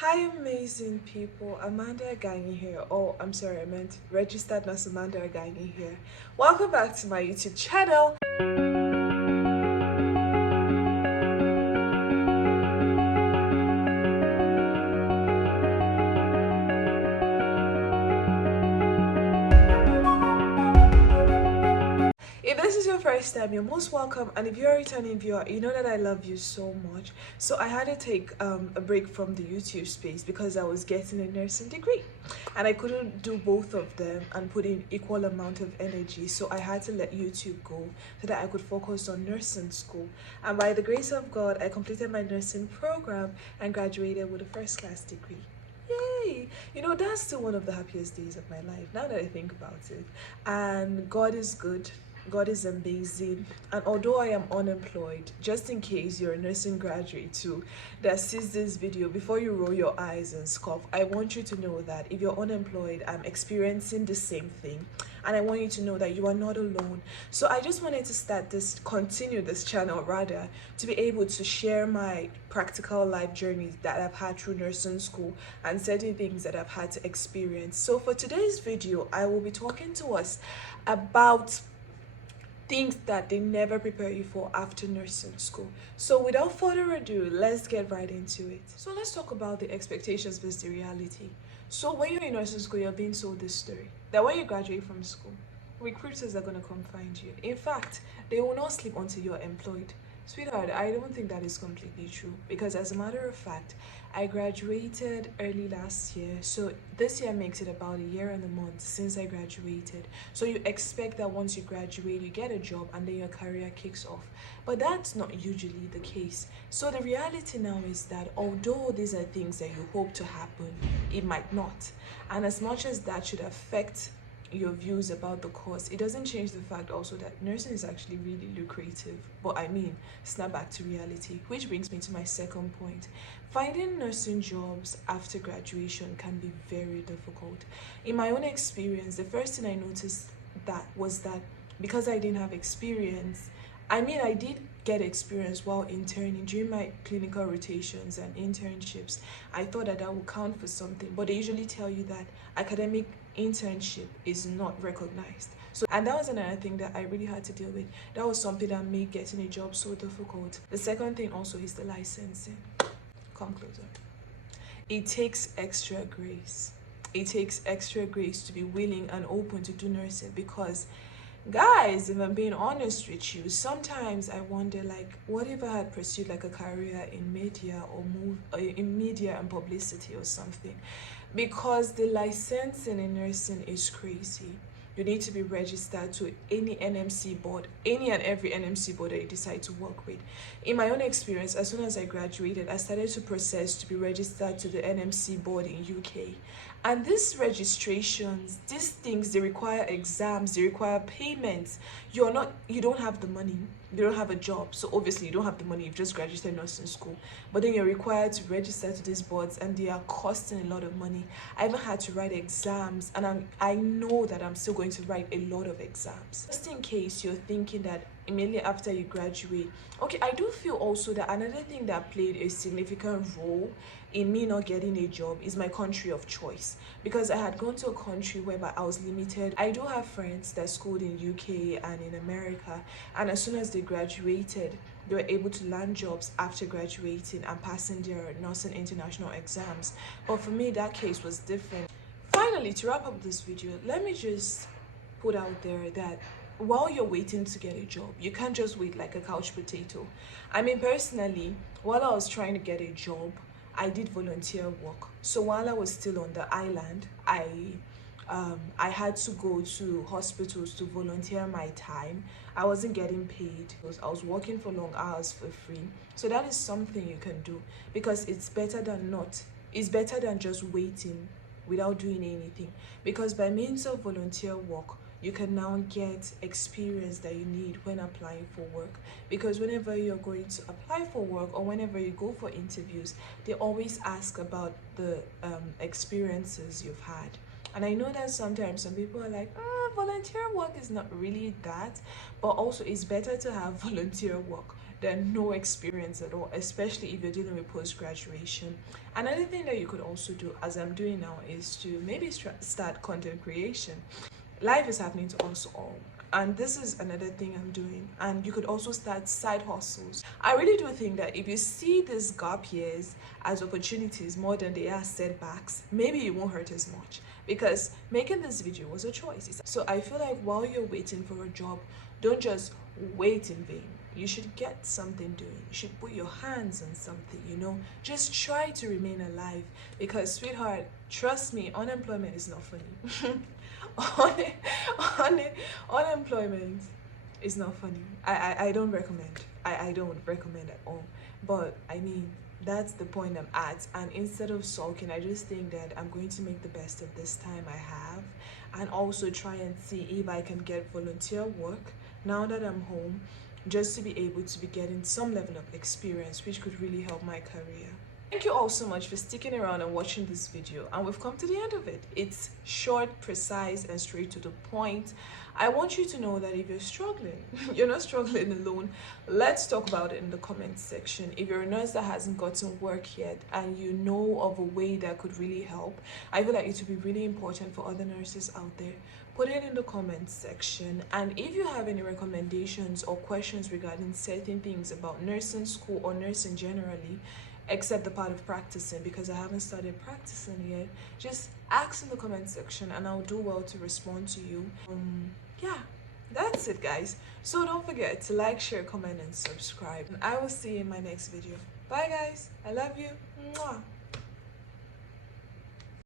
Hi, amazing people. Amanda Aganyi here. Oh, I'm sorry, I meant registered nurse Amanda Aganyi here. Welcome back to my YouTube channel. If this is your first time, you're most welcome. And if you're a returning viewer, you know that I love you so much. So I had to take a break from the YouTube space because I was getting a nursing degree. And I couldn't do both of them and put in equal amount of energy. So I had to let YouTube go so that I could focus on nursing school. And by the grace of God, I completed my nursing program and graduated with a first class degree. Yay! You know, that's still one of the happiest days of my life now that I think about it. And God is good. God is amazing. And although I am unemployed, just in case you're a nursing graduate too that sees this video, before you roll your eyes and scoff, I want you to know that if you're unemployed, I'm experiencing the same thing. And I want you to know that you are not alone. So I just wanted to continue this channel rather, to be able to share my practical life journeys that I've had through nursing school and certain things that I've had to experience. So for today's video, I will be talking to us about things that they never prepare you for after nursing school. So without further ado, let's get right into it. So let's talk about the expectations versus the reality. So when you're in nursing school, you're being sold this story that when you graduate from school, recruiters are going to come find you. In fact, they will not sleep until you're employed. Sweetheart, I don't think that is completely true because, as a matter of fact, I graduated early last year. So this year makes it about a year and a month since I graduated. So you expect that once you graduate, you get a job and then your career kicks off. But that's not usually the case. So the reality now is that although these are things that you hope to happen, it might not. And as much as that should affect your views about the course, it doesn't change the fact also that nursing is actually really lucrative. But I mean, snap back to reality, which brings me to my second point. Finding nursing jobs after graduation can be very difficult. In my own experience, the first thing I noticed that was that because I didn't have experience, I mean, I did get experience while interning during my clinical rotations and internships. I thought that would count for something, but they usually tell you that academic internship is not recognized. So, and that was another thing that I really had to deal with. That was something that made getting a job so difficult. The second thing also is the licensing. Come closer. It takes extra grace. It takes extra grace to be willing and open to do nursing because, guys, if I'm being honest with you, sometimes I wonder, like, what if I had pursued like a career in media or in media and publicity or something? Because the licensing in nursing is crazy. You need to be registered to any NMC board, any and every NMC board that you decide to work with. In my own experience, as soon as I graduated, I started to process to be registered to the NMC board in UK. And these registrations, these things, they require exams, they require payments. You don't have the money, you don't have a job, so obviously you don't have the money, you've just graduated nursing school, but then you're required to register to these boards and they are costing a lot of money. I even had to write exams, and I know that I'm still going to write a lot of exams. Just in case you're thinking that immediately after you graduate, okay, I do feel also that another thing that played a significant role in me not getting a job is my country of choice, because I had gone to a country whereby I was limited. I do have friends that schooled in UK and in America, and as soon as they graduated, they were able to land jobs after graduating and passing their nursing international exams. But for me, that case was different. Finally, to wrap up this video, let me just put out there that while you're waiting to get a job, you can't just wait like a couch potato. I mean, personally, while I was trying to get a job, I did volunteer work. So while I was still on the island, I had to go to hospitals to volunteer my time. I wasn't getting paid because I was working for long hours for free. So that is something you can do, because it's better than not. It's better than just waiting without doing anything, because by means of volunteer work, you can now get experience that you need when applying for work. Because whenever you're going to apply for work or whenever you go for interviews, they always ask about the experiences you've had. And I know that sometimes some people are like, volunteer work is not really that, but also it's better to have volunteer work than no experience at all, especially if you're dealing with post-graduation. Another thing that you could also do, as I'm doing now, is to maybe start content creation. Life is happening to us all, and this is another thing I'm doing. And you could also start side hustles. I really do think that if you see these gap years as opportunities more than they are setbacks, maybe it won't hurt as much, because making this video was a choice. So I feel like while you're waiting for a job, don't just wait in vain. You should get something doing. You should put your hands on something, you know. Just try to remain alive, because sweetheart, trust me, unemployment is not funny. Unemployment is not funny. I don't recommend. I don't recommend at all. But I mean, that's the point I'm at. And instead of sulking, I just think that I'm going to make the best of this time I have, and also try and see if I can get volunteer work now that I'm home, just to be able to be getting some level of experience, which could really help my career. Thank you all so much for sticking around and watching this video, and we've come to the end of it. It's short, precise, and straight to the point. I want you to know that if you're struggling, you're not struggling alone. Let's talk about it in the comment section. If you're a nurse that hasn't gotten work yet and you know of a way that could really help, I feel like it would be really important for other nurses out there. Put it in the comment section. And if you have any recommendations or questions regarding certain things about nursing school or nursing generally, except the part of practicing, because I haven't started practicing yet, just ask in the comment section and I'll do well to respond to you. Yeah, that's it, guys. So don't forget to like, share, comment, and subscribe. And I will see you in my next video. Bye, guys. I love you. Mwah.